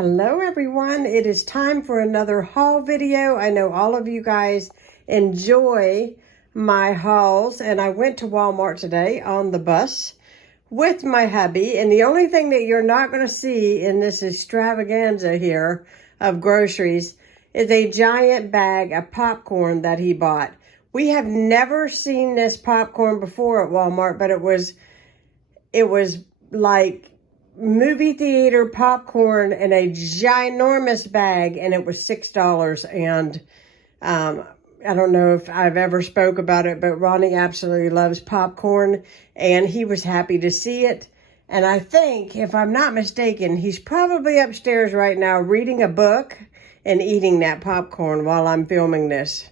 Hello everyone, it is time for another haul video. I know all of you guys enjoy my hauls, and I went to Walmart today on the bus with my hubby, and the only thing that you're not going to see in this extravaganza here of groceries is a giant bag of popcorn that he bought. We have never seen this popcorn before at Walmart, but it was like movie theater popcorn in a ginormous bag, and it was $6. And I don't know if I've ever spoke about it, but Ronnie absolutely loves popcorn, and he was happy to see it. And I think, if I'm not mistaken, he's probably upstairs right now reading a book and eating that popcorn while I'm filming this.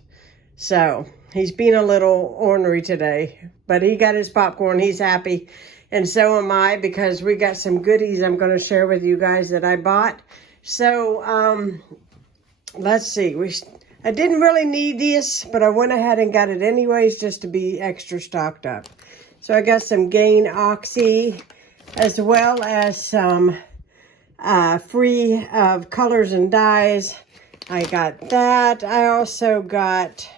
So he's being a little ornery today, but he got his popcorn. He's happy. And so am I, because we got some goodies I'm going to share with you guys that I bought. So, let's see. I didn't really need this, but I went ahead and got it anyways just to be extra stocked up. So I got some Gain Oxy, as well as some free of colors and dyes. I got that. I also got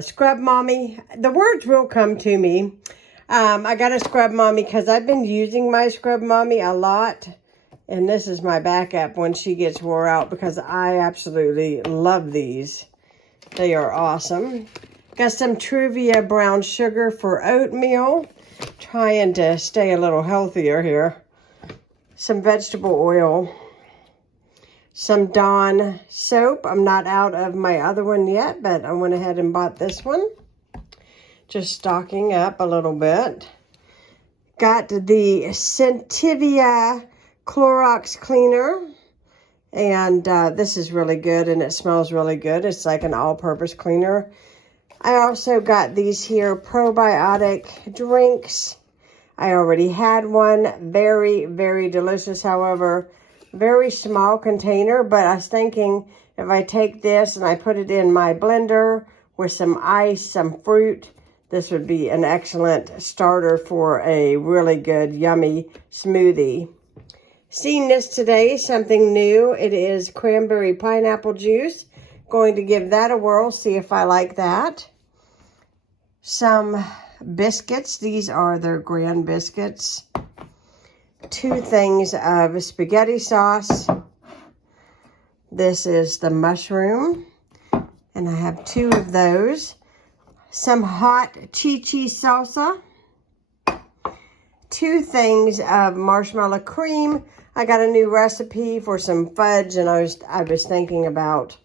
Scrub Mommy. The words will come to me. I got a Scrub Mommy because I've been using my Scrub Mommy a lot. And this is my backup when she gets wore out, because I absolutely love these. They are awesome. Got some Truvia brown sugar for oatmeal. Trying to stay a little healthier here. Some vegetable oil. Some Dawn soap. I'm not out of my other one yet, but I went ahead and bought this one. Just stocking up a little bit. Got the Scentivia Clorox cleaner. And this is really good, and it smells really good. It's like an all-purpose cleaner. I also got these here probiotic drinks. I already had one. Very, very delicious. However, very small container, but I was thinking if I take this and I put it in my blender with some ice, some fruit, this would be an excellent starter for a really good, yummy smoothie. Seen this today, something new. It is cranberry pineapple juice. Going to give that a whirl, see if I like that. Some biscuits. These are their grand biscuits. 2 things of spaghetti sauce. This is the mushroom, and I have 2 of those. Some hot chi-chi salsa. 2 things of marshmallow cream. I got a new recipe for some fudge, and I was thinking about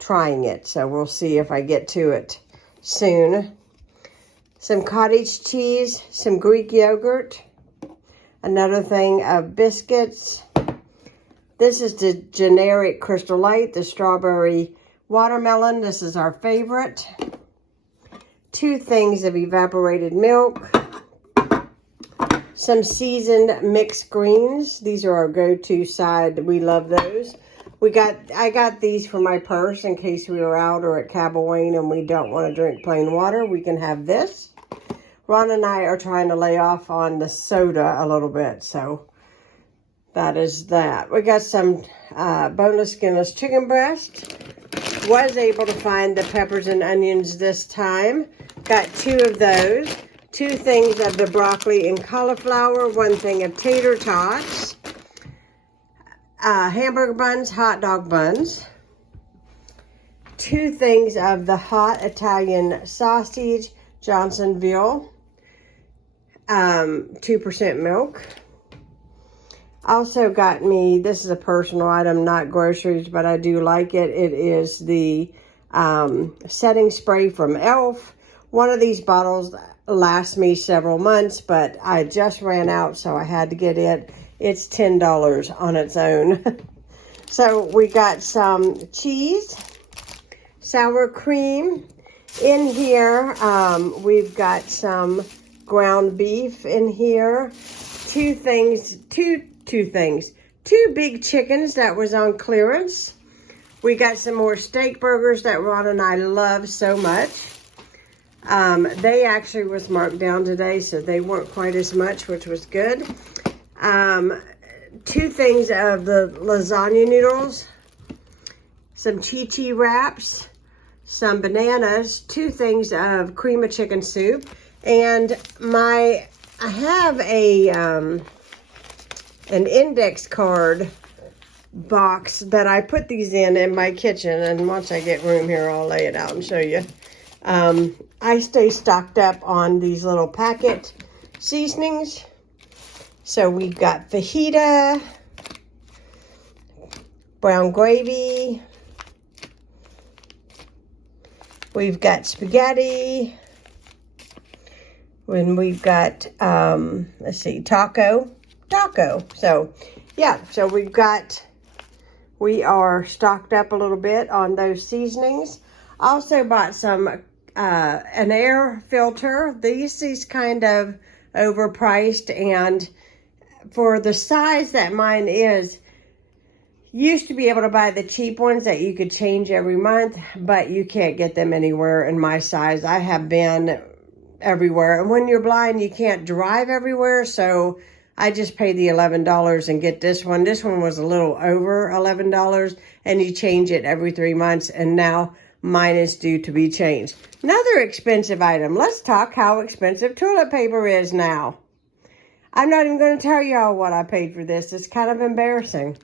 trying it, so we'll see if I get to it soon. Some cottage cheese, some Greek yogurt. Another thing of biscuits. This is the generic Crystal Light, the strawberry watermelon. This is our favorite. 2 things of evaporated milk. Some seasoned mixed greens. These are our go-to side. We love those. I got these for my purse in case we were out or at Cabell Wayne and we don't want to drink plain water. We can have this. Ron and I are trying to lay off on the soda a little bit, so that is that. We got some boneless, skinless chicken breast. Was able to find the peppers and onions this time. Got 2 of those. 2 things of the broccoli and cauliflower. 1 thing of tater tots. Hamburger buns, hot dog buns. 2 things of the hot Italian sausage, Johnsonville. 2% milk. Also got me, this is a personal item, not groceries, but I do like it. It is the setting spray from e.l.f. One of these bottles lasts me several months, but I just ran out, so I had to get it. It's $10 on its own. So we got some cheese, sour cream. In here, we've got some ground beef in here. 2 big chickens that was on clearance. We got some more steak burgers that Ron and I love so much. They actually was marked down today, so they weren't quite as much, which was good. 2 things of the lasagna noodles, some chi-chi wraps, some bananas, 2 things of cream of chicken soup, and I have an index card box that I put these in my kitchen, and once I get room here, I'll lay it out and show you. I stay stocked up on these little packet seasonings. So we've got fajita, brown gravy, we've got spaghetti, and we've got, let's see, taco. So, yeah, so we are stocked up a little bit on those seasonings. Also bought some, an air filter. These kind of overpriced, and for the size that mine is, used to be able to buy the cheap ones that you could change every month, but you can't get them anywhere in my size. I have been everywhere, and when you're blind, you can't drive everywhere, so I just paid the $11 and get this one. This one was a little over $11, and you change it every 3 months, and now mine is due to be changed. Another expensive item. Let's talk how expensive toilet paper is now. I'm not even going to tell y'all what I paid for this. It's kind of embarrassing.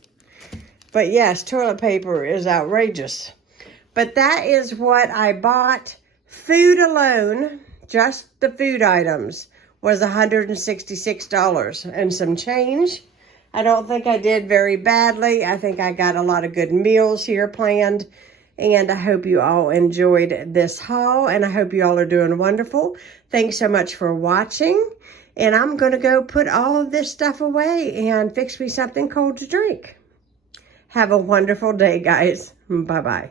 But yes, toilet paper is outrageous. But that is what I bought. Food alone, just the food items, was $166 and some change. I don't think I did very badly. I think I got a lot of good meals here planned. And I hope you all enjoyed this haul, and I hope you all are doing wonderful. Thanks so much for watching. And I'm going to go put all of this stuff away and fix me something cold to drink. Have a wonderful day, guys. Bye-bye.